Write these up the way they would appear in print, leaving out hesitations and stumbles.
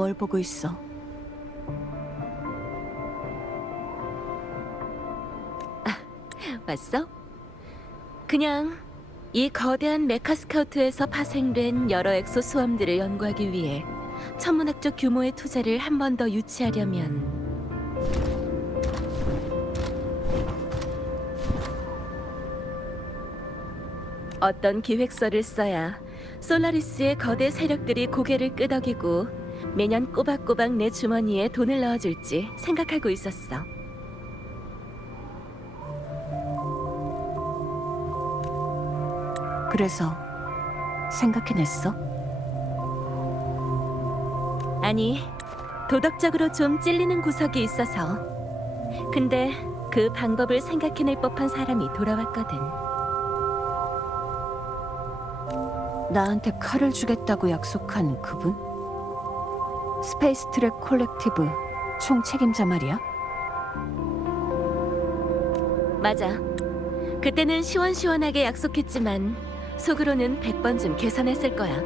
뭘 보고 있어? 왔어? 그냥 이 거대한 메카스카우트에서 파생된 여러 엑소 수험들을 연구하기 위해 천문학적 규모의 투자를 한 번 더 유치하려면 어떤 기획서를 써야 솔라리스의 거대 세력들이 고개를 끄덕이고 매년 꼬박꼬박 내 주머니에 돈을 넣어줄지 생각하고 있었어. 그래서 생각해냈어? 아니, 도덕적으로 좀 찔리는 구석이 있어서. 근데 그 방법을 생각해낼 법한 사람이 돌아왔거든. 나한테 칼을 주겠다고 약속한 그분? 스페이스 트랙 콜렉티브 총 책임자 말이야? 맞아. 그때는 시원시원하게 약속했지만 속으로는 100번쯤 계산했을 거야.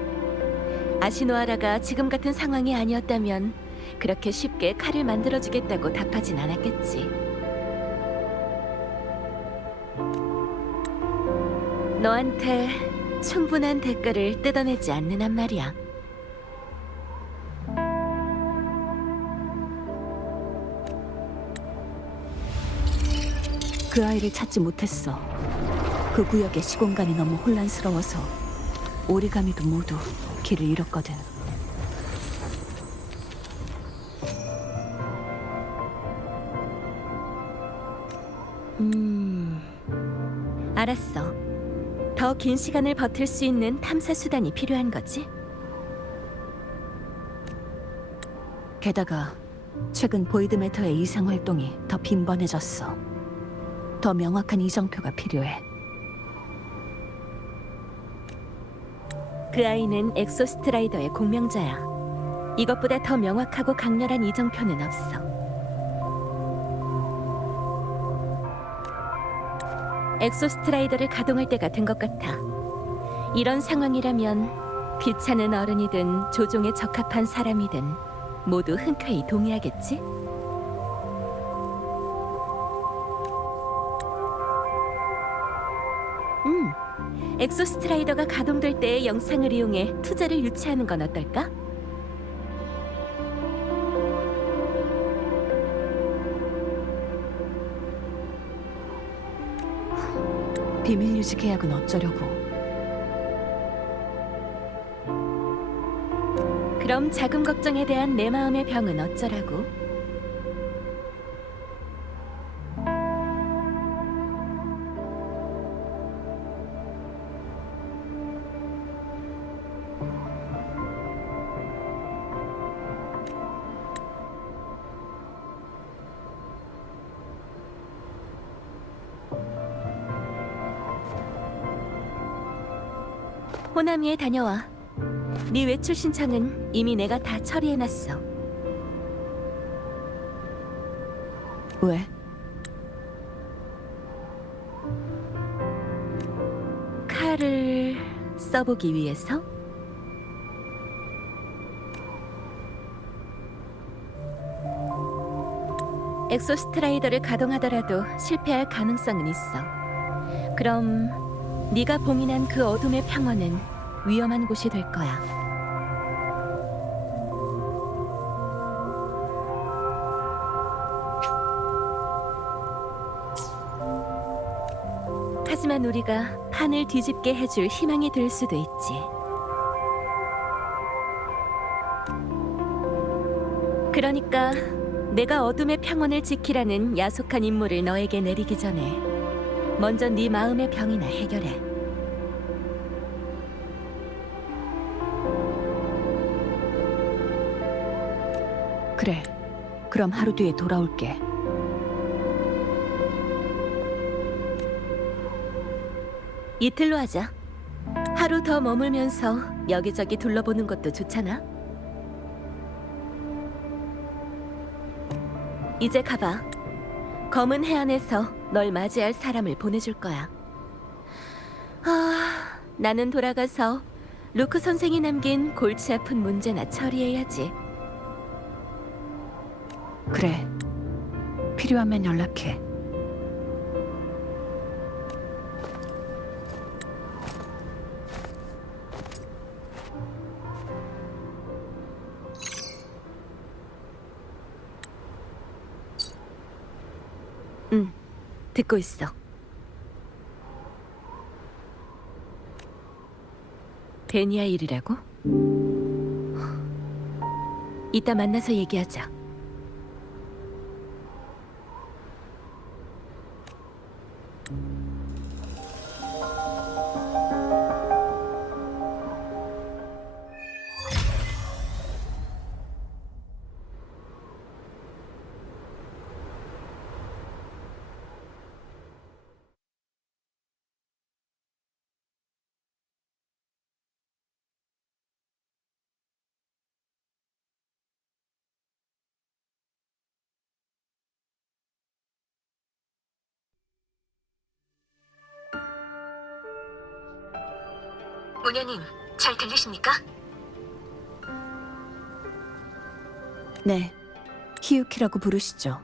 아시노아라가 지금 같은 상황이 아니었다면 그렇게 쉽게 칼을 만들어주겠다고 답하진 않았겠지. 너한테 충분한 대가를 뜯어내지 않는 한 말이야. 그 아이를 찾지 못했어. 그 구역의 시공간이 너무 혼란스러워서 오리가미도 모두 길을 잃었거든. 알았어. 더 긴 시간을 버틸 수 있는 탐사 수단이 필요한 거지? 게다가 최근 보이드 매터의 이상 활동이 더 빈번해졌어. 더 명확한 이정표가 필요해. 그 아이는 엑소스트라이더의 공명자야. 이것보다 더 명확하고 강렬한 이정표는 없어. 엑소스트라이더를 가동할 때가 된 것 같아. 이런 상황이라면 귀찮은 어른이든 조종에 적합한 사람이든 모두 흔쾌히 동의하겠지? 엑소스트라이더가 가동될 때의 영상을 이용해 투자를 유치하는 건 어떨까? 비밀 유지 계약은 어쩌려고? 그럼 자금 걱정에 대한 내 마음의 병은 어쩌라고? 호나미에 다녀와. 네 외출 신청은 이미 내가 다 처리해놨어. 왜? 칼을 써보기 위해서? 엑소스트라이더를 가동하더라도 실패할 가능성은 있어. 그럼 네가 봉인한 그 어둠의 평원은 위험한 곳이 될 거야. 하지만 우리가 판을 뒤집게 해줄 희망이 될 수도 있지. 그러니까 내가 어둠의 평원을 지키라는 야속한 임무를 너에게 내리기 전에 먼저 네 마음의 병이나 해결해. 그래. 그럼 하루 뒤에 돌아올게. 이틀로 하자. 하루 더 머물면서 여기저기 둘러보는 것도 좋잖아. 이제 가봐. 검은 해안에서 널 맞이할 사람을 보내줄 거야. 나는 돌아가서 루크 선생이 남긴 골치 아픈 문제나 처리해야지. 그래. 필요하면 연락해. 응, 듣고 있어. 베니아 일이라고? 이따 만나서 얘기하자. 문현님, 잘 들리십니까? 네. 히유키라고 부르시죠.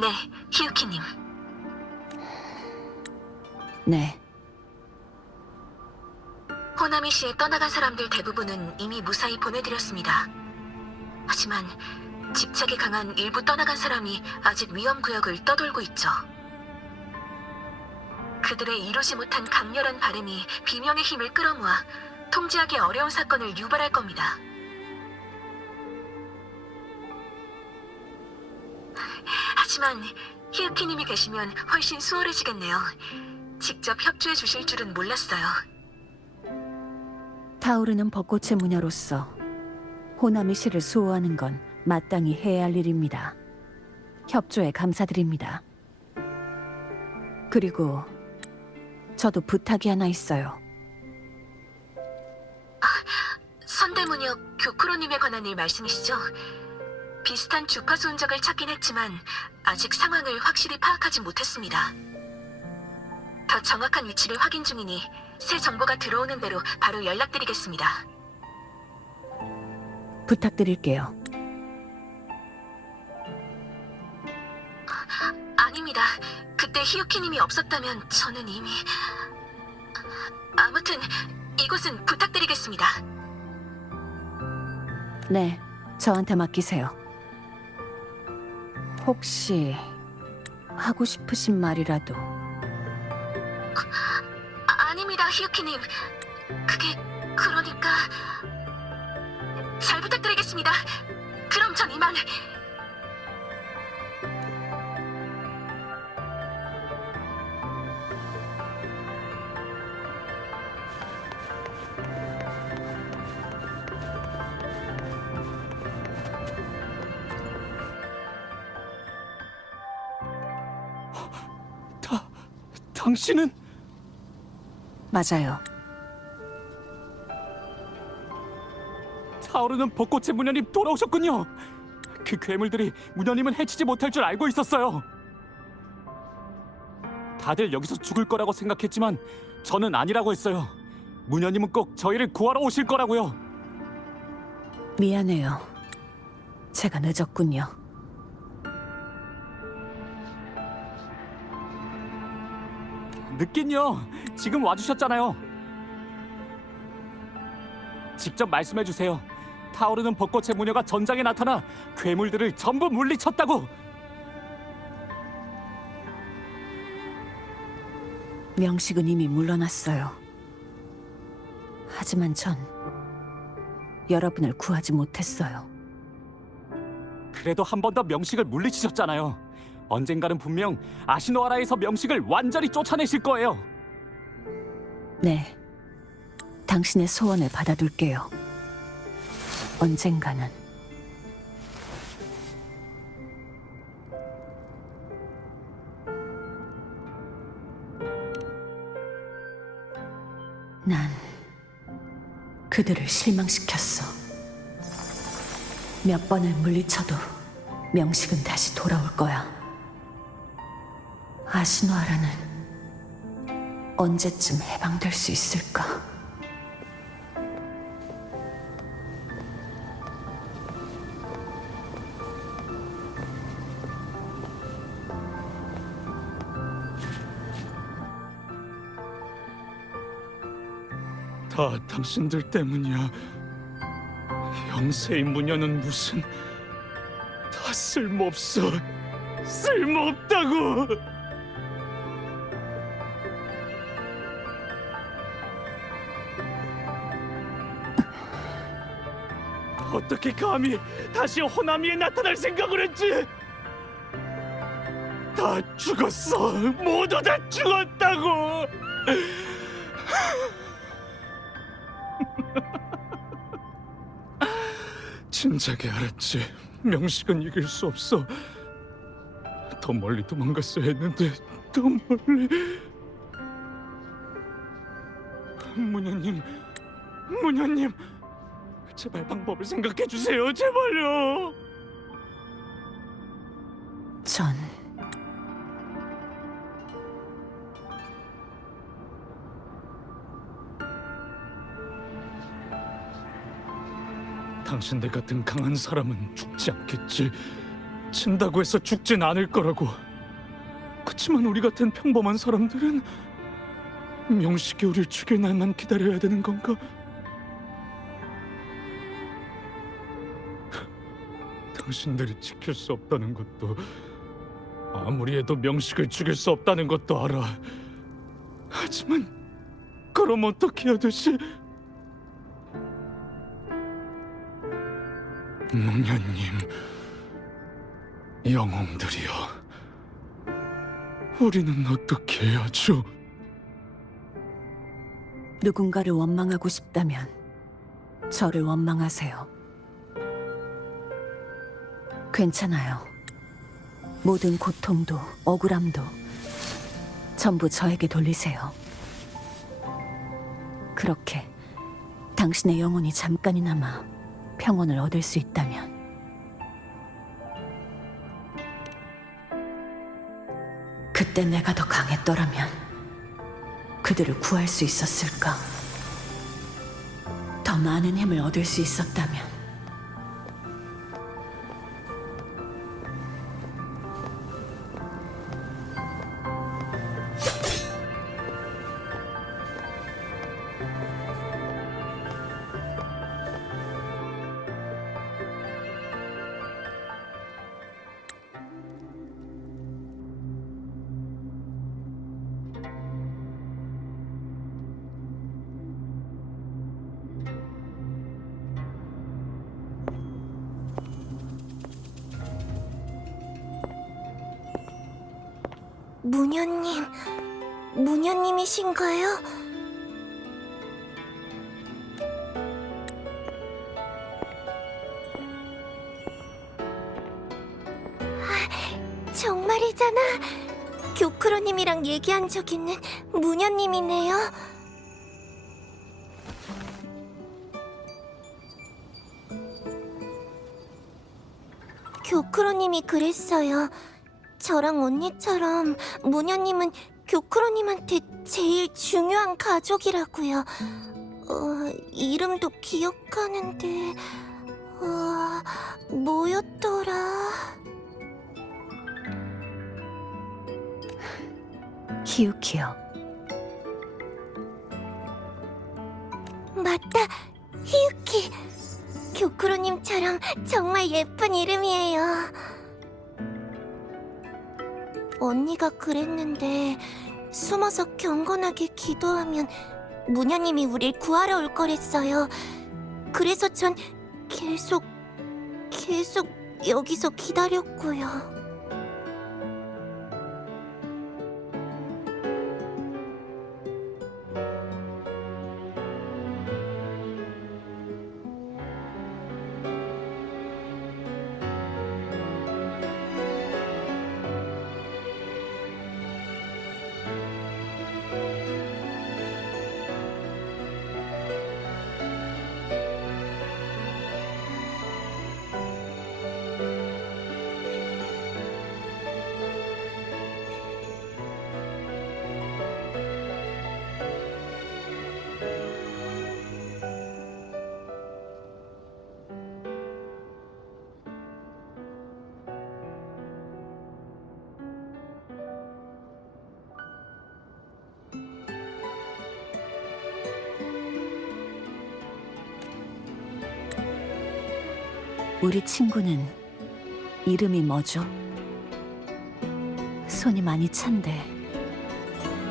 네, 히유키님. 네. 호나미시에 떠나간 사람들 대부분은 이미 무사히 보내드렸습니다. 하지만 집착이 강한 일부 떠나간 사람이 아직 위험구역을 떠돌고 있죠. 그들의 이루지 못한 강렬한 바람이 비명의 힘을 끌어모아 통제하기 어려운 사건을 유발할 겁니다. 하지만 히유키님이 계시면 훨씬 수월해지겠네요. 직접 협조해 주실 줄은 몰랐어요. 타오르는 벚꽃의 무녀로서 호나미 씨를 수호하는 건 마땅히 해야 할 일입니다. 협조에 감사드립니다. 그리고 저도 부탁이 하나 있어요. 선대무녀 교쿠로님에 관한 일 말씀이시죠? 비슷한 주파수 흔적을 찾긴 했지만 아직 상황을 확실히 파악하지 못했습니다. 더 정확한 위치를 확인 중이니 새 정보가 들어오는 대로 바로 연락드리겠습니다. 부탁드릴게요. 아닙니다. 그때 히유키님이 없었다면 저는 이미... 아무튼 이곳은 부탁드리겠습니다. 네, 저한테 맡기세요. 혹시 하고 싶으신 말이라도. 아닙니다, 히유키님. 그게... 그러니까... 잘 부탁드리겠습니다. 그럼 전 이만... 당신은? 맞아요. 타오르는 벚꽃의 무녀님 돌아오셨군요. 그 괴물들이 무녀님은 해치지 못할 줄 알고 있었어요. 다들 여기서 죽을 거라고 생각했지만 저는 아니라고 했어요. 무녀님은 꼭 저희를 구하러 오실 거라고요. 미안해요. 제가 늦었군요. 늦긴요. 지금 와주셨잖아요. 직접 말씀해 주세요. 타오르는 벚꽃의 무녀가 전장에 나타나 괴물들을 전부 물리쳤다고. 명식은 이미 물러났어요. 하지만 전 여러분을 구하지 못했어요. 그래도 한 번 더 명식을 물리치셨잖아요. 언젠가는 분명 아시노아라에서 명식을 완전히 쫓아내실 거예요. 네, 당신의 소원을 받아둘게요. 언젠가는. 난 그들을 실망시켰어. 몇 번을 물리쳐도 명식은 다시 돌아올 거야. 아시노아라는 언제쯤 해방될 수 있을까? 다 당신들 때문이야. 영세의 무녀는 무슨 다 쓸모없어. 쓸모없다고. 어떻게 감히 다시 호나미에 나타날 생각을 했지? 다 죽었어. 모두 다 죽었다고. 진작에 알았지. 명식은 이길 수 없어. 더 멀리 도망갔어야 했는데 더 멀리. 무녀님, 무녀님, 제발 방법을 생각해 주세요. 제발요. 전 당신들 같은 강한 사람은 죽지 않겠지. 친다고 해서 죽진 않을 거라고. 그치만 우리 같은 평범한 사람들은 명식이 우릴 죽일 날만 기다려야 되는 건가? 당신들이 지킬 수 없다는 것도, 아무리 해도 명식을 죽일 수 없다는 것도 알아. 하지만 그럼 어떻게 해야 되지? 무녀님, 영웅들이여, 우리는 어떻게 해야죠? 누군가를 원망하고 싶다면 저를 원망하세요. 괜찮아요. 모든 고통도 억울함도 전부 저에게 돌리세요. 그렇게 당신의 영혼이 잠깐이나마 평온을 얻을 수 있다면. 그때 내가 더 강했더라면 그들을 구할 수 있었을까? 더 많은 힘을 얻을 수 있었다면. 무녀님, 무녀님이신가요? 정말이잖아. 교크로님이랑 얘기한 적 있는 무녀님이네요. 교크로님이 그랬어요. 저랑 언니처럼 무녀님은 교크로님한테 제일 중요한 가족이라고요. 이름도 기억하는데 뭐였더라? 히유키요. 맞다, 히유키. 교크로님처럼 정말 예쁜 이름이에요. 언니가 그랬는데 숨어서 경건하게 기도하면 무녀님이 우릴 구하러 올 거랬어요. 그래서 전 계속 여기서 기다렸고요. 우리 친구는 이름이 뭐죠? 손이 많이 찬데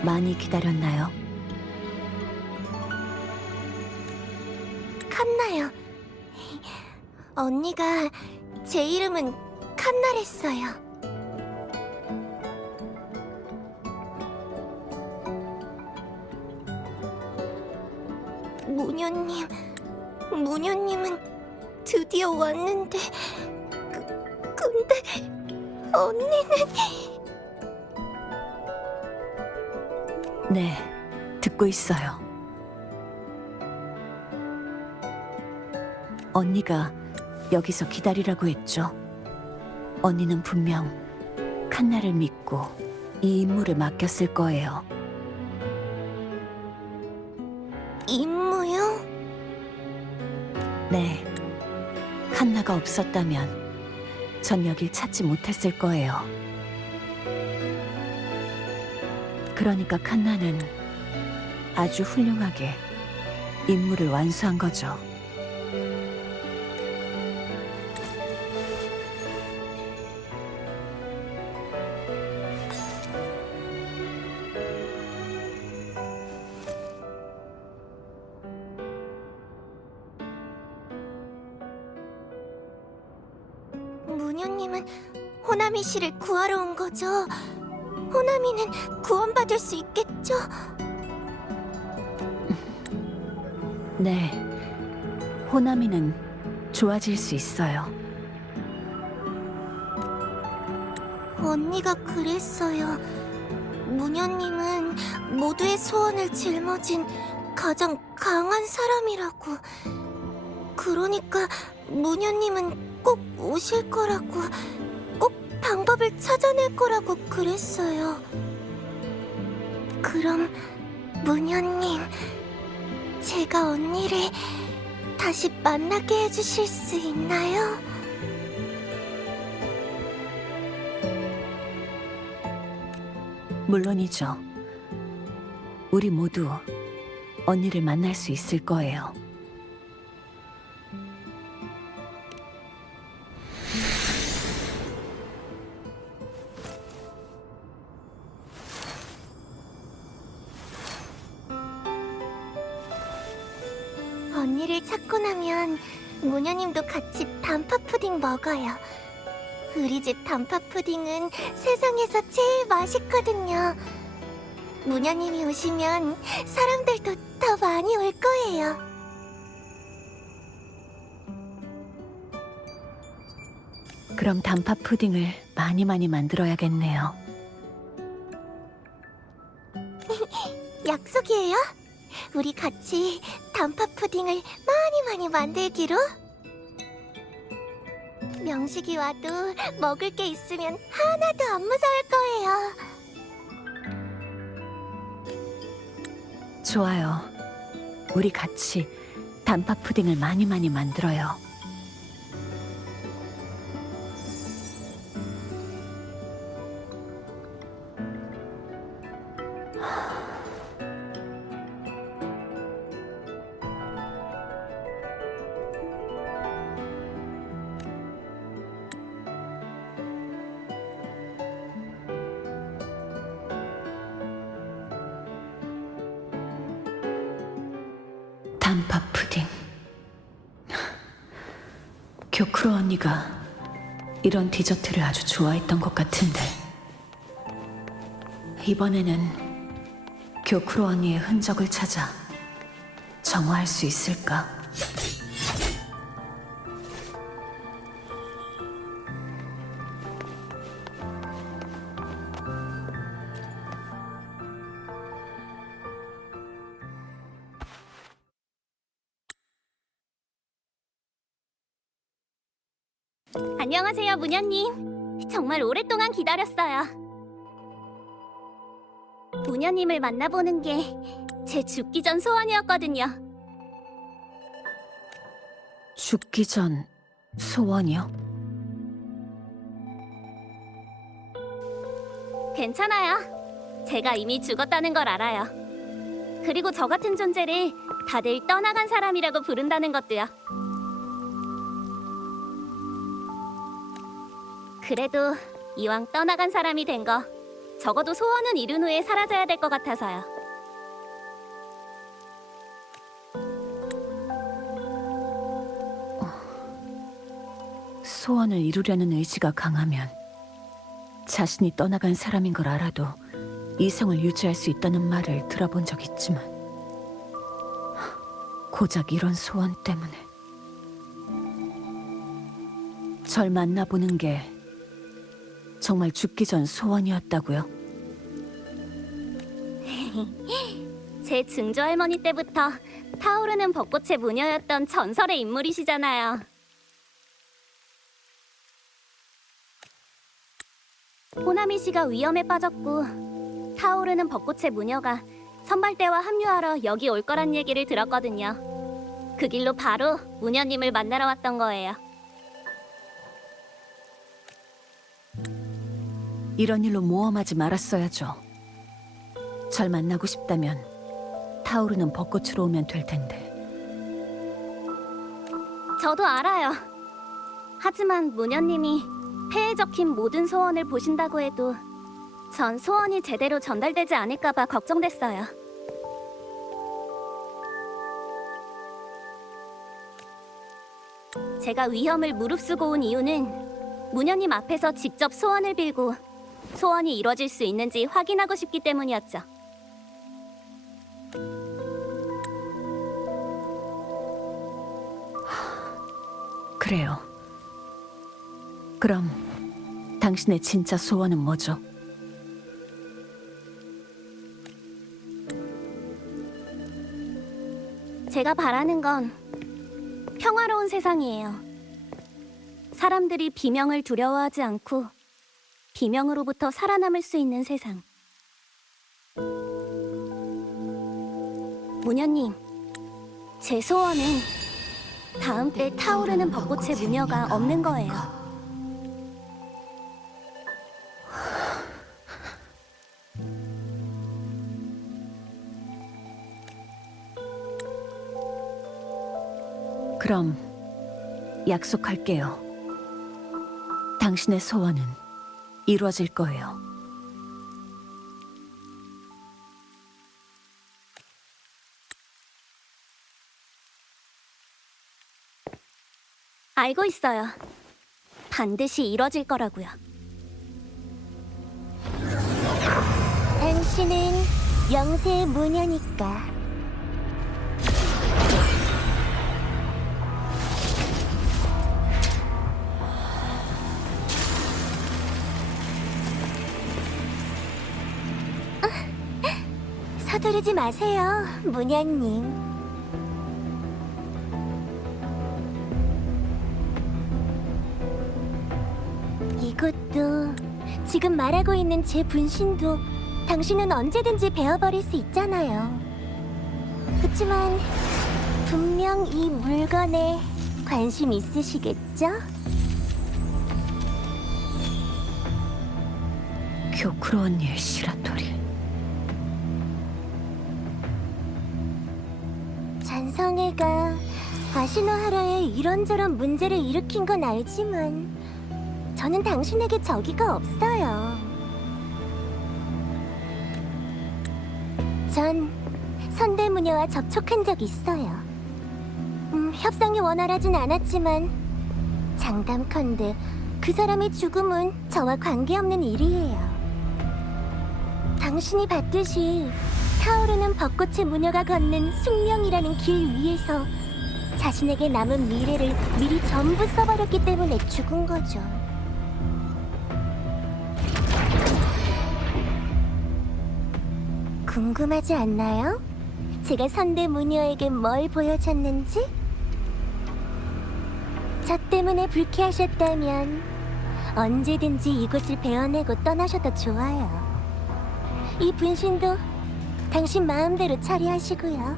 많이 기다렸나요? 칸나요. 언니가 제 이름은 칸나랬어요. 무녀님은 드디어 왔는데, 근데 언니는... 네, 듣고 있어요. 언니가 여기서 기다리라고 했죠. 언니는 분명 칸나를 믿고 이 임무를 맡겼을 거예요. 임무요? 네, 칸나가 없었다면 전 여길 찾지 못했을 거예요. 그러니까 칸나는 아주 훌륭하게 임무를 완수한 거죠. 무녀님은 호나미 씨를 구하러 온 거죠? 호나미는 구원받을 수 있겠죠? 네, 호나미는 좋아질 수 있어요. 언니가 그랬어요. 무녀님은 모두의 소원을 짊어진 가장 강한 사람이라고. 그러니까 무녀님은 꼭 오실 거라고, 꼭 방법을 찾아낼 거라고 그랬어요. 그럼 무녀님, 제가 언니를 다시 만나게 해주실 수 있나요? 물론이죠. 우리 모두 언니를 만날 수 있을 거예요. 언니를 찾고 나면 무녀님도 같이 단팥 푸딩 먹어요. 우리 집 단팥 푸딩은 세상에서 제일 맛있거든요. 무녀님이 오시면 사람들도 더 많이 올 거예요. 그럼 단팥 푸딩을 많이 만들어야겠네요. 약속이에요. 우리 같이 단팥 푸딩을 많이 만들기로. 명식이 와도 먹을 게 있으면 하나도 안 무서울 거예요. 좋아요. 우리 같이 단팥 푸딩을 많이 만들어요. 단팥 푸딩. 교크로 언니가 이런 디저트를 아주 좋아했던 것 같은데 이번에는 교크로 언니의 흔적을 찾아 정화할 수 있을까? 안녕하세요, 무녀님. 정말 오랫동안 기다렸어요. 무녀님을 만나보는 게 제 죽기 전 소원이었거든요. 죽기 전 소원이요? 괜찮아요. 제가 이미 죽었다는 걸 알아요. 그리고 저 같은 존재를 다들 떠나간 사람이라고 부른다는 것도요. 그래도 이왕 떠나간 사람이 된 거 적어도 소원은 이룬 후에 사라져야 될 것 같아서요. 소원을 이루려는 의지가 강하면 자신이 떠나간 사람인 걸 알아도 이성을 유지할 수 있다는 말을 들어본 적 있지만 고작 이런 소원 때문에 절 만나보는 게 정말 죽기 전 소원이었다고요? 제 증조 할머니 때부터 타오르는 벚꽃의 무녀였던 전설의 인물이시잖아요. 호나미 씨가 위험에 빠졌고 타오르는 벚꽃의 무녀가 선발대와 합류하러 여기 올 거란 얘기를 들었거든요. 그 길로 바로 무녀님을 만나러 왔던 거예요. 이런 일로 모험하지 말았어야죠. 절 만나고 싶다면 타오르는 벚꽃으로 오면 될 텐데. 저도 알아요. 하지만 무녀님이 폐에 적힌 모든 소원을 보신다고 해도 전 소원이 제대로 전달되지 않을까봐 걱정됐어요. 제가 위험을 무릅쓰고 온 이유는 무녀님 앞에서 직접 소원을 빌고 소원이 이루어질 수 있는지 확인하고 싶기 때문이었죠. 그래요. 그럼 당신의 진짜 소원은 뭐죠? 제가 바라는 건 평화로운 세상이에요. 사람들이 비명을 두려워하지 않고 비명으로부터 살아남을 수 있는 세상. 무녀님, 제 소원은 다음 때 타오르는 벚꽃의 무녀가 없는 거예요. 그럼 약속할게요. 당신의 소원은 이루어질 거예요. 알고 있어요. 반드시 이뤄질 거라고요. 당신은 영세의 무녀니까. 서두르지 마세요, 무녀님. 이것도 지금 말하고 있는 제 분신도 당신은 언제든지 베어버릴 수 있잖아요. 그치만 분명 이 물건에 관심 있으시겠죠? 교쿠로 언니의 시라토리. 잔성애가 아시노하라에 이런저런 문제를 일으킨 건 알지만 저는 당신에게 적의가 없어요. 전 선대무녀와 접촉한 적 있어요. 협상이 원활하진 않았지만 장담컨대 그 사람의 죽음은 저와 관계없는 일이에요. 당신이 봤듯이 타오르는 벚꽃의 무녀가 걷는 숙명이라는 길 위에서 자신에게 남은 미래를 미리 전부 써버렸기 때문에 죽은 거죠. 궁금하지 않나요? 제가 선대무녀에게 뭘 보여줬는지? 저 때문에 불쾌하셨다면 언제든지 이곳을 베어내고 떠나셔도 좋아요. 이 분신도 당신 마음대로 처리하시고요.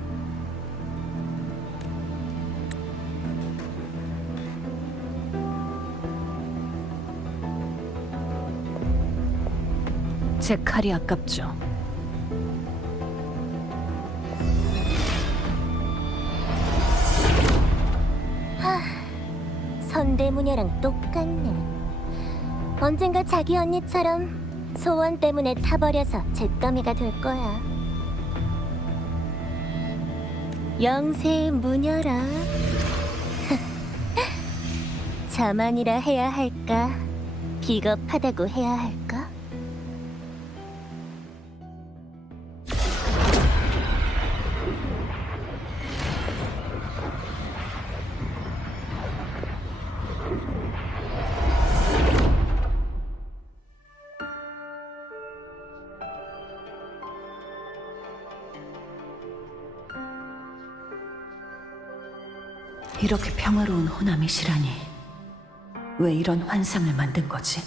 제 칼이 아깝죠. 선대무녀랑 똑같네. 언젠가 자기 언니처럼 소원 때문에 타버려서 잿더미가 될 거야. 영세의 무녀라. 자만이라 해야 할까? 비겁하다고 해야 할까? 이렇게 평화로운 호남이시라니 왜 이런 환상을 만든 거지?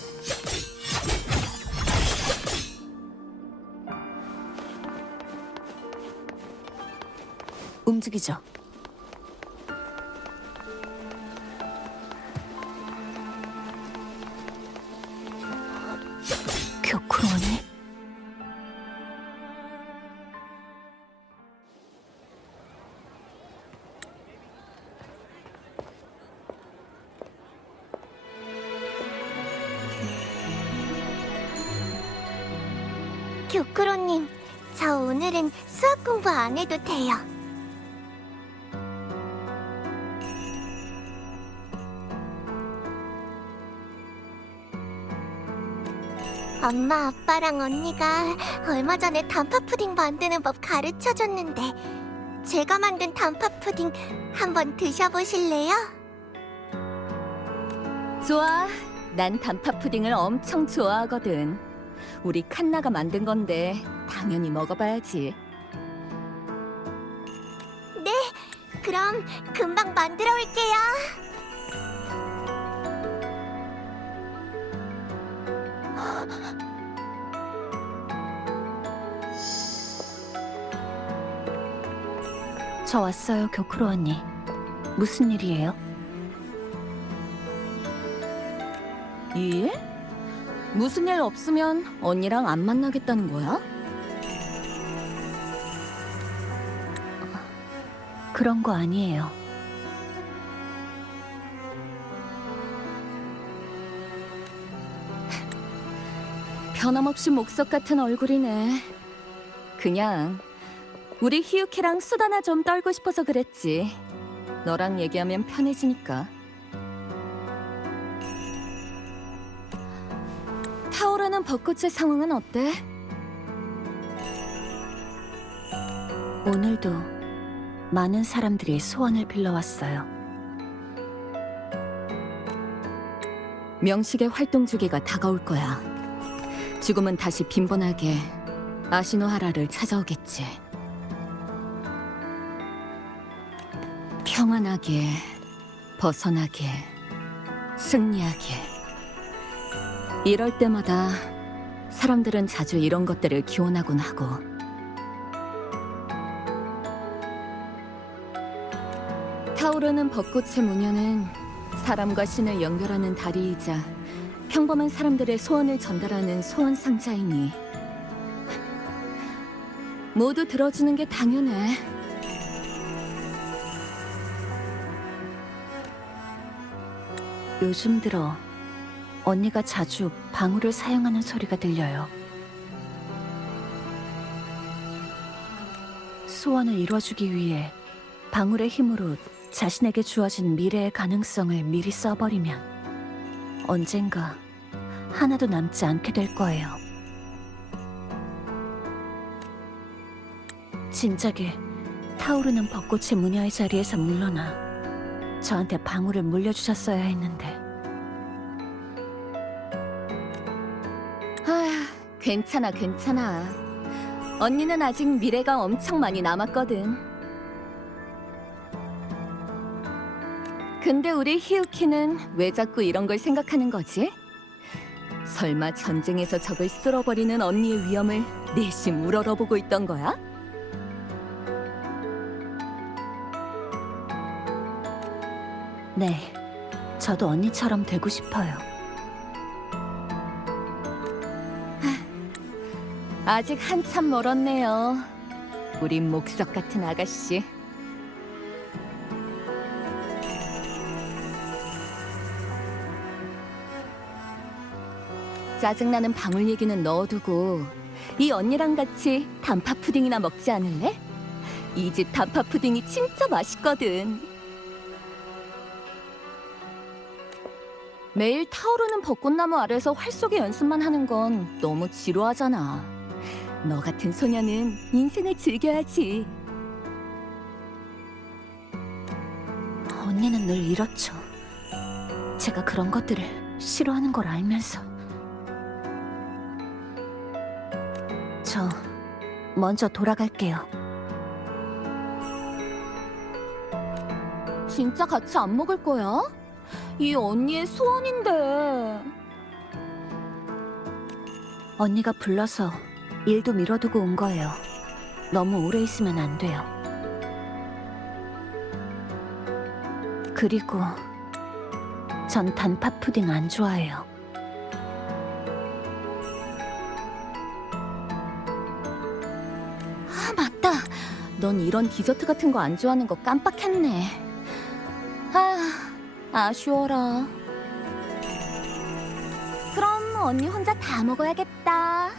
움직이죠. 교쿠로니? 교크로님, 저 오늘은 수학 공부 안 해도 돼요. 엄마, 아빠랑 언니가 얼마 전에 단팥 푸딩 만드는 법 가르쳐줬는데 제가 만든 단팥 푸딩 한번 드셔보실래요? 좋아. 난 단팥 푸딩을 엄청 좋아하거든. 우리 칸나가 만든 건데 당연히 먹어봐야지. 네, 그럼 금방 만들어 올게요. 저 왔어요, 교쿠로 언니. 무슨 일이에요? 일? 무슨 일 없으면 언니랑 안 만나겠다는 거야? 그런 거 아니에요. 변함없이 목석 같은 얼굴이네. 그냥 우리 히유키랑 수다나 좀 떨고 싶어서 그랬지. 너랑 얘기하면 편해지니까. 타오르는 벚꽃의 상황은 어때? 오늘도 많은 사람들이 소원을 빌러왔어요. 명식의 활동 주기가 다가올 거야. 지금은 다시 빈번하게 아시노하라를 찾아오겠지. 평안하게, 벗어나게, 승리하게. 이럴 때마다 사람들은 자주 이런 것들을 기원하곤 하고. 타오르는 벚꽃의 무녀는 사람과 신을 연결하는 다리이자 평범한 사람들의 소원을 전달하는 소원 상자이니 모두 들어주는 게 당연해. 요즘 들어 언니가 자주 방울을 사용하는 소리가 들려요. 소원을 이뤄주기 위해 방울의 힘으로 자신에게 주어진 미래의 가능성을 미리 써버리면 언젠가 하나도 남지 않게 될 거예요. 진작에 타오르는 벚꽃의 무녀의 자리에서 물러나 저한테 방울을 물려주셨어야 했는데. 아휴, 괜찮아, 괜찮아. 언니는 아직 미래가 엄청 많이 남았거든. 근데 우리 히유키는 왜 자꾸 이런 걸 생각하는 거지? 설마 전쟁에서 적을 쓸어버리는 언니의 위험을 내심 우러러보고 있던 거야? 네, 저도 언니처럼 되고 싶어요. 아직 한참 멀었네요. 우린 목석 같은 아가씨. 짜증나는 방울 얘기는 넣어두고 이 언니랑 같이 단팥 푸딩이나 먹지 않을래? 이 집 단팥 푸딩이 진짜 맛있거든. 매일 타오르는 벚꽃나무 아래서 활쏘기 연습만 하는 건 너무 지루하잖아. 너 같은 소녀는 인생을 즐겨야지. 언니는 늘 이렇죠. 제가 그런 것들을 싫어하는 걸 알면서. 저 먼저 돌아갈게요. 진짜 같이 안 먹을 거야? 이 언니의 소원인데. 언니가 불러서 일도 미뤄두고 온 거예요. 너무 오래 있으면 안 돼요. 그리고 전 단팥 푸딩 안 좋아해요. 아, 맞다. 넌 이런 디저트 같은 거 안 좋아하는 거 깜빡했네. 아쉬워라. 그럼 언니 혼자 다 먹어야겠다.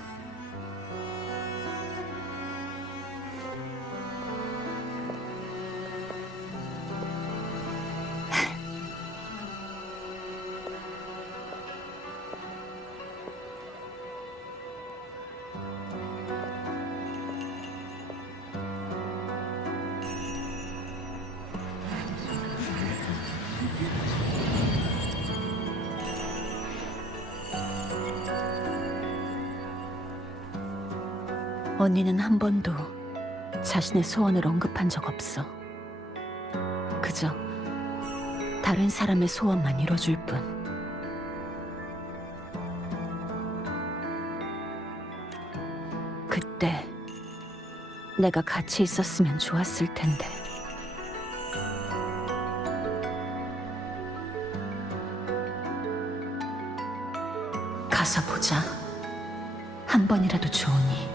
언니는 한 번도 자신의 소원을 언급한 적 없어. 그저 다른 사람의 소원만 이뤄줄 뿐. 그때 내가 같이 있었으면 좋았을 텐데. 가서 보자. 한 번이라도 좋으니.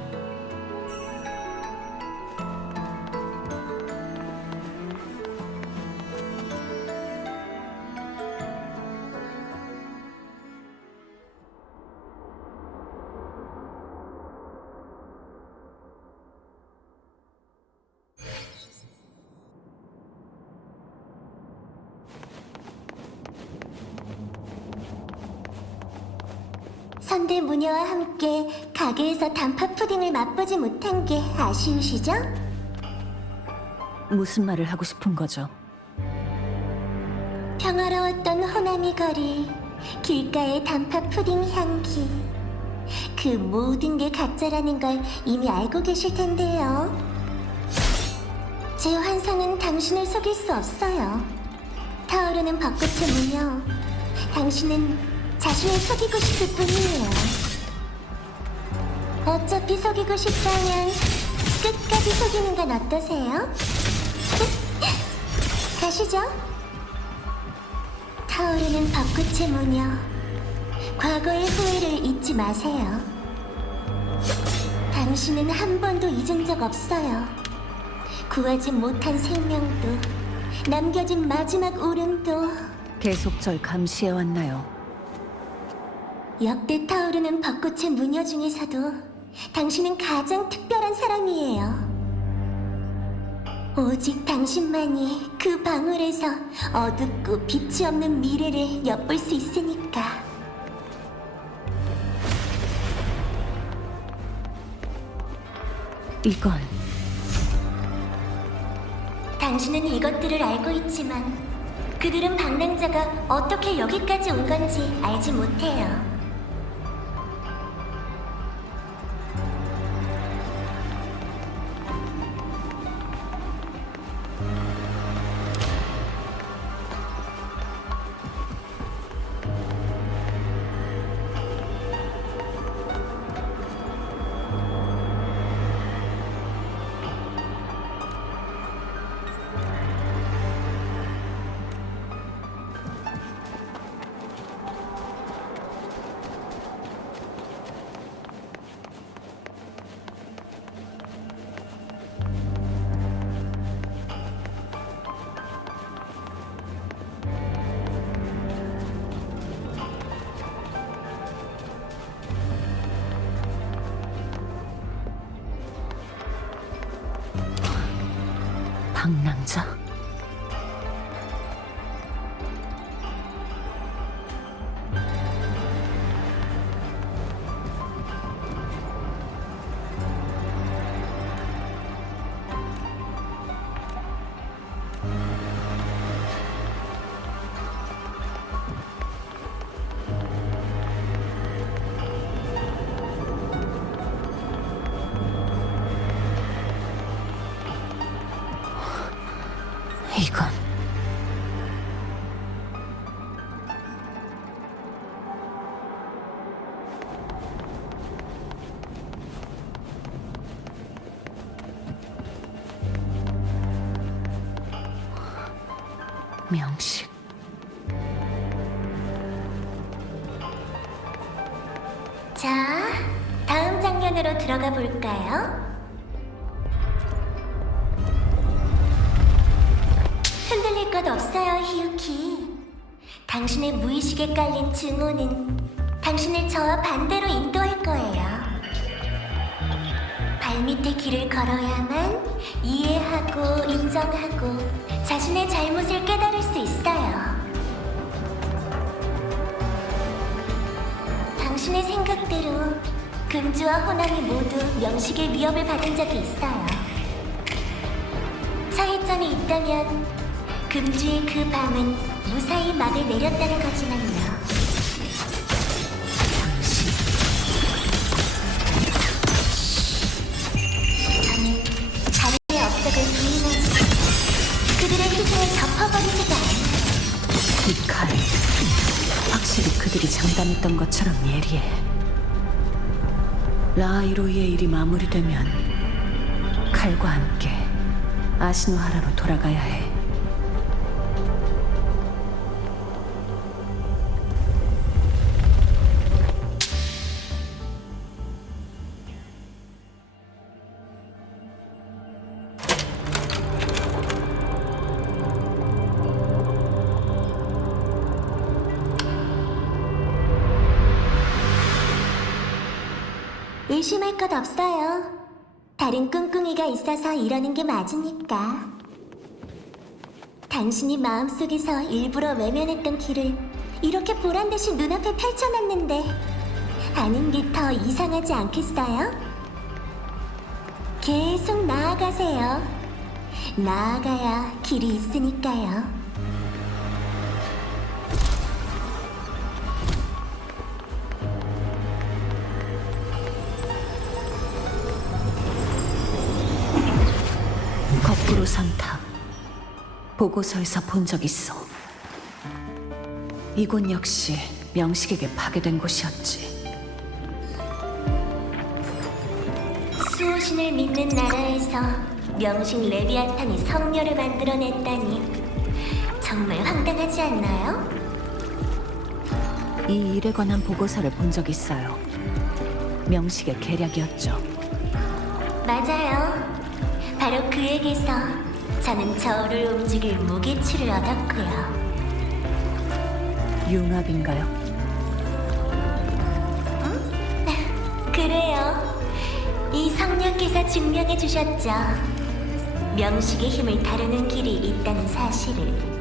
선대무녀와 함께 가게에서 단팥 푸딩을 맛보지 못한 게 아쉬우시죠? 무슨 말을 하고 싶은 거죠? 평화로웠던 호나미 거리, 길가의 단팥 푸딩 향기. 그 모든 게 가짜라는 걸 이미 알고 계실 텐데요. 제 환상은 당신을 속일 수 없어요. 타오르는 벚꽃의 무녀, 당신은 자신을 속이고 싶을 뿐이에요. 어차피 속이고 싶다면 끝까지 속이는 건 어떠세요? 가시죠. 타오르는 벚꽃의 무녀, 과거의 후회를 잊지 마세요. 당신은 한 번도 잊은 적 없어요. 구하지 못한 생명도, 남겨진 마지막 울음도. 계속 절 감시해왔나요? 역대 타오르는 벚꽃의 무녀 중에서도 당신은 가장 특별한 사람이에요. 오직 당신만이 그 방울에서 어둡고 빛이 없는 미래를 엿볼 수 있으니까. 이건 당신은 이것들을 알고 있지만 그들은 방랑자가 어떻게 여기까지 온 건지 알지 못해요. 방랑자? 이건 명식. 자, 다음 장면으로 들어가 볼까요? 흔들릴 것 없어요, 히유키. 당신의 무의식에 깔린 증오는 당신을 저와 반대로 인도할 거예요. 발밑의 길을 걸어야만 이해하고 인정하고 자신의 잘못을 깨달을 수 있어요. 당신의 생각대로 금주와 호남이 모두 명식의 위협을 받은 적이 있어요. 차이점이 있다면 금주의 그 밤은 무사히 막을 내렸다는 거지만요. 저는 다른의 업적을 부인하지 그들의 희생을 덮어버리지도 않아요. 이 칼, 확실히 그들이 장담했던 것처럼 예리해. 라이로이의 일이 마무리되면 칼과 함께 아시노하라로 돌아가야 해. 의심할 것 없어요. 다른 꿍꿍이가 있어서 이러는 게 맞으니까. 당신이 마음속에서 일부러 외면했던 길을 이렇게 보란듯이 눈앞에 펼쳐놨는데 아는 게 더 이상하지 않겠어요? 계속 나아가세요. 나아가야 길이 있으니까요. 거꾸로 산탑. 보고서에서 본 적 있어. 이곳 역시 명식에게 파괴된 곳이었지. 수호신을 믿는 나라에서 명식 레비아탄이 성녀를 만들어냈다니 정말 황당하지 않나요? 이 일에 관한 보고서를 본 적 있어요. 명식의 계략이었죠. 맞아요. 바로 그에게서 저는 저울을 움직일 무게추를 얻었고요. 융합인가요? 그래요. 이 성녀께서 증명해 주셨죠. 명식의 힘을 다루는 길이 있다는 사실을.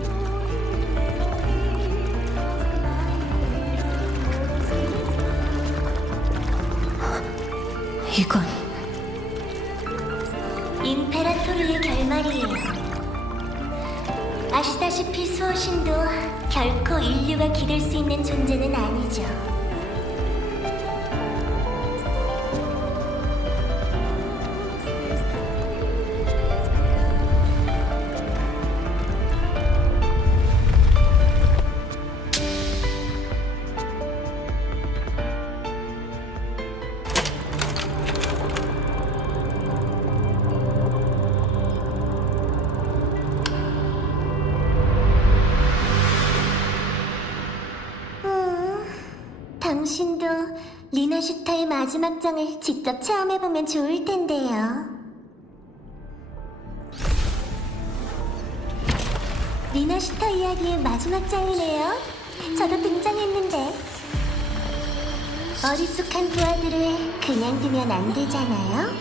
이건 임페라토르의 결말이에요. 아시다시피 수호신도 결코 인류가 기댈 수 있는 존재는 아니죠. 당신도 리나슈타의 마지막 장을 직접 체험해보면 좋을 텐데요. 리나슈타 이야기의 마지막 장이네요. 저도 등장했는데. 어리숙한 부하들을 그냥 두면 안 되잖아요.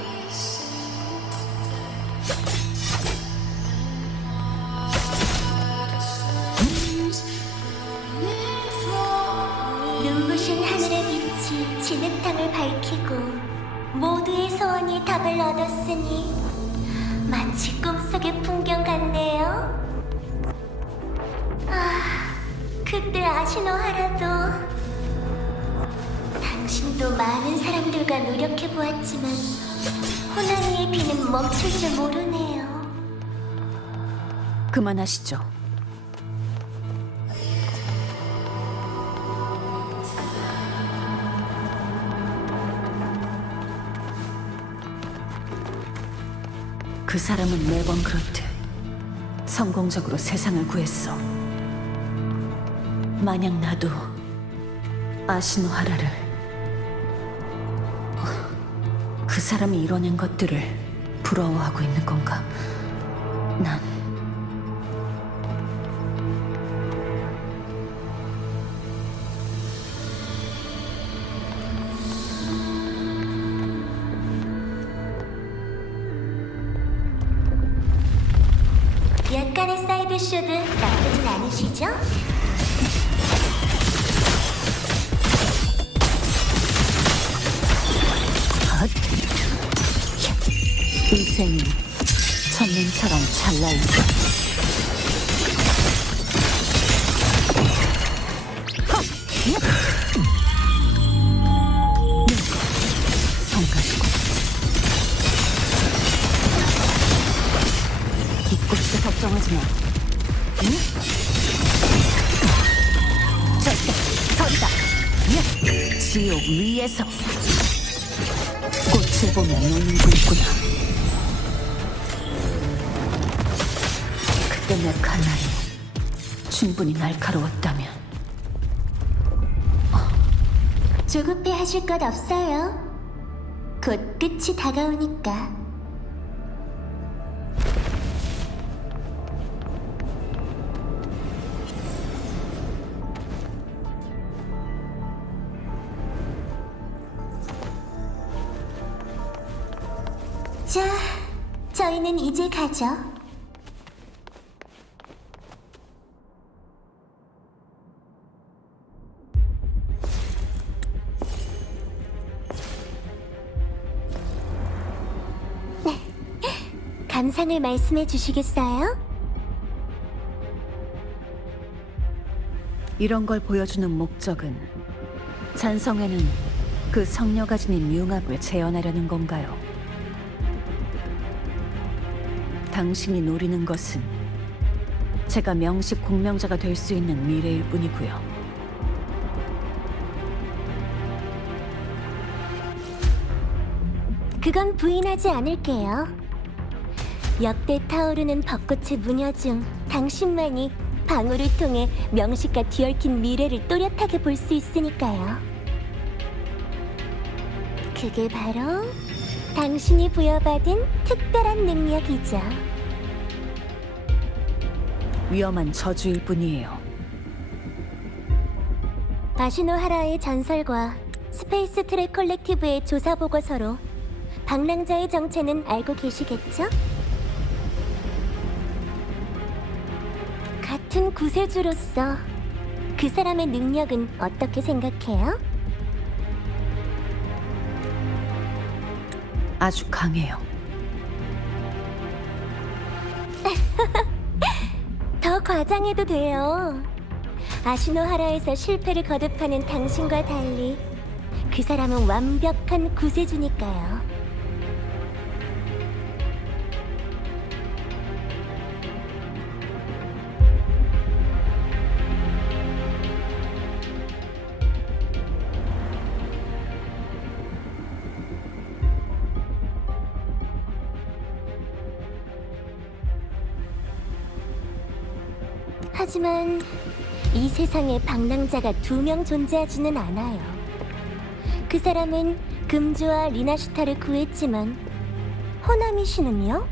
진실을 밝히고 모두의 소원이 답을 얻었으니 마치 꿈속의 풍경 같네요. 아, 그때 아시노 하라도 당신도 많은 사람들과 노력해보았지만 호나미의 비는 멈출 줄 모르네요. 그만하시죠. 그 사람은 매번 그렇듯 성공적으로 세상을 구했어. 만약 나도 아시노 하라를 그 사람이 이뤄낸 것들을 부러워하고 있는 건가? 난 약간의 사이드 쇼도 나쁘진 않으시죠? 인생이 천년처럼 찰나있다. 성가시고 입꼬리서 걱정하지 마. 응? 절대 서리다. 지옥 위에서 꽃을 보며 눈을 굴구나. 그때 내 칼날이 충분히 날카로웠다면 조급해 하실 것 없어요. 곧 끝이 다가오니까. 자, 저희는 이제 가죠. 감상을 말씀해 주시겠어요? 이런 걸 보여주는 목적은 잔성에는 그 성녀가 지닌 융합을 재현하려는 건가요? 당신이 노리는 것은 제가 명식 공명자가 될 수 있는 미래일 뿐이고요. 그건 부인하지 않을게요. 역대 타오르는 벚꽃의 무녀 중 당신만이 방울을 통해 명식과 뒤얽힌 미래를 또렷하게 볼 수 있으니까요. 그게 바로 당신이 부여받은 특별한 능력이죠. 위험한 저주일 뿐이에요. 아시노 하라의 전설과 스페이스 트랙 컬렉티브의 조사 보고서로 방랑자의 정체는 알고 계시겠죠? 같은 구세주로서 그 사람의 능력은 어떻게 생각해요? 아주 강해요. 더 과장해도 돼요. 아시노하라에서 실패를 거듭하는 당신과 달리 그 사람은 완벽한 구세주니까요. 하지만 이 세상에 방랑자가 2명 존재하지는 않아요. 그 사람은 금주와 리나시타를 구했지만 호나미 씨는요?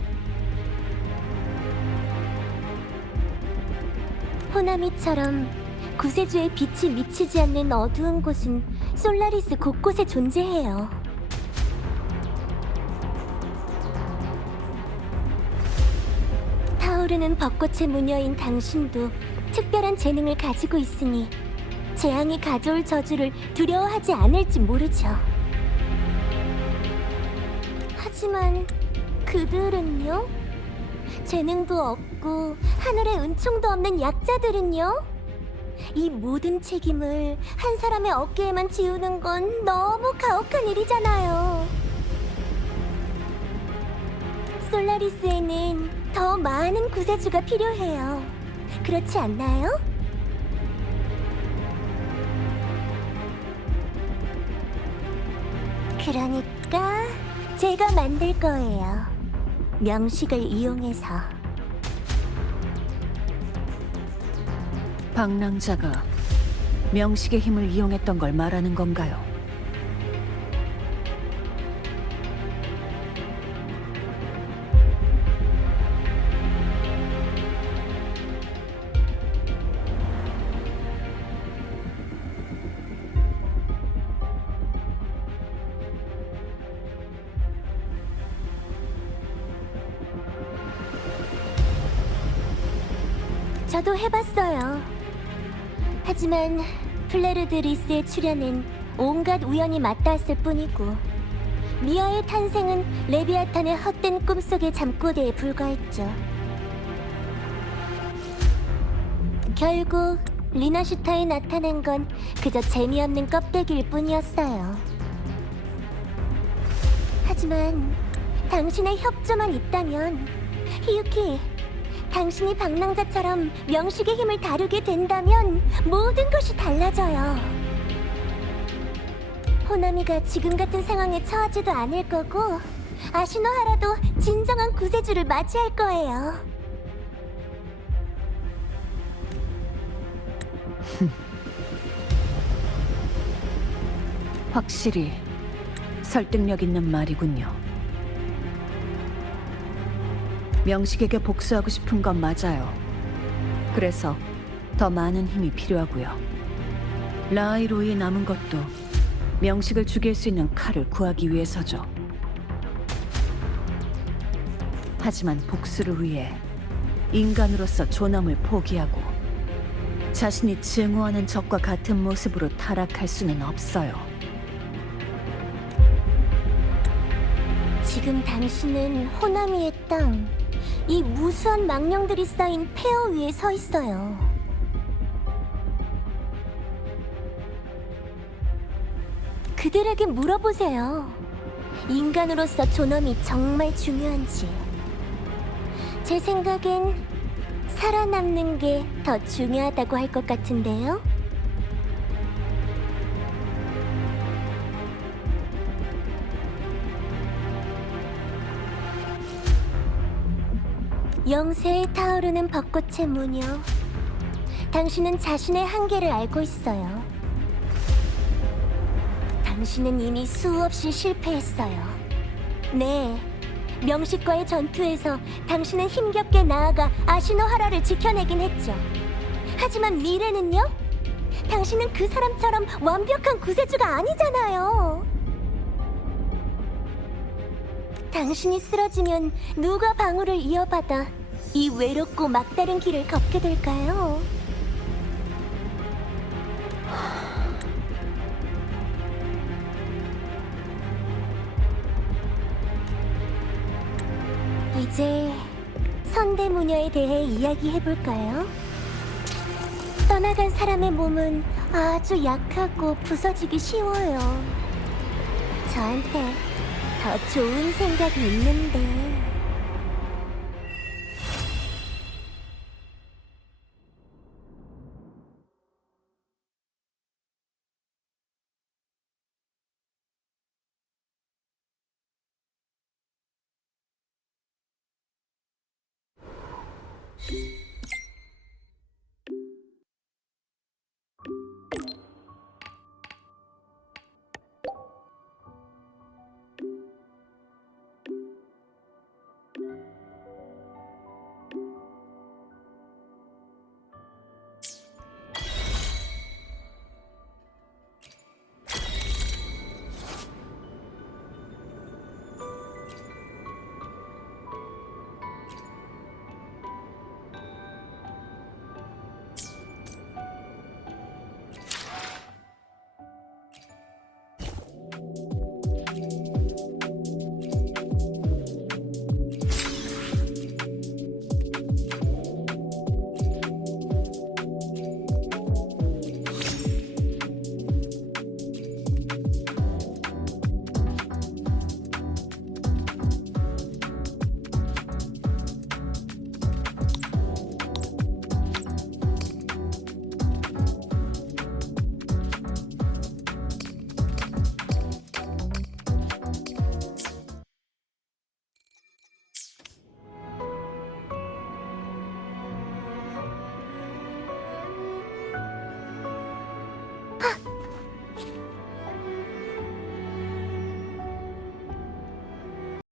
호나미처럼 구세주의 빛이 미치지 않는 어두운 곳은 솔라리스 곳곳에 존재해요. 타오르는 벚꽃의 무녀인 당신도 특별한 재능을 가지고 있으니 재앙이 가져올 저주를 두려워하지 않을지 모르죠. 하지만 그들은요? 재능도 없고 하늘의 은총도 없는 약자들은요? 이 모든 책임을 한 사람의 어깨에만 지우는 건 너무 가혹한 일이잖아요. 솔라리스에는 더 많은 구세주가 필요해요. 그렇지 않나요? 그러니까 제가 만들 거예요. 명식을 이용해서. 방랑자가 명식의 힘을 이용했던 걸 말하는 건가요? 저도 해봤어요. 하지만 플레르드 리스의 출현은 온갖 우연이 맞닿았을 뿐이고 미아의 탄생은 레비아탄의 헛된 꿈속의 잠꼬대에 불과했죠. 결국 리나슈타에 나타난 건 그저 재미없는 껍데기일 뿐이었어요. 하지만 당신의 협조만 있다면 히유키, 당신이 방랑자처럼 명식의 힘을 다루게 된다면 모든 것이 달라져요. 호나미가 지금 같은 상황에 처하지도 않을 거고 아시노하라도 진정한 구세주를 맞이할 거예요. 확실히 설득력 있는 말이군요. 명식에게 복수하고 싶은 건 맞아요. 그래서 더 많은 힘이 필요하고요. 라이로이에 남은 것도 명식을 죽일 수 있는 칼을 구하기 위해서죠. 하지만 복수를 위해 인간으로서 존엄을 포기하고 자신이 증오하는 적과 같은 모습으로 타락할 수는 없어요. 지금 당신은 호나미의 땅, 이 무수한 망령들이 쌓인 폐허 위에 서 있어요. 그들에게 물어보세요. 인간으로서 존엄이 정말 중요한지. 제 생각엔 살아남는 게 더 중요하다고 할 것 같은데요. 영세에 타오르는 벚꽃의 무녀. 당신은 자신의 한계를 알고 있어요. 당신은 이미 수없이 실패했어요. 네, 명식과의 전투에서 당신은 힘겹게 나아가 아시노하라를 지켜내긴 했죠. 하지만 미래는요? 당신은 그 사람처럼 완벽한 구세주가 아니잖아요. 당신이 쓰러지면 누가 방울을 이어받아 이 외롭고 막다른 길을 걷게 될까요? 이제 선대무녀에 대해 이야기해볼까요? 떠나간 사람의 몸은 아주 약하고 부서지기 쉬워요. 저한테 더 좋은 생각이 있는데.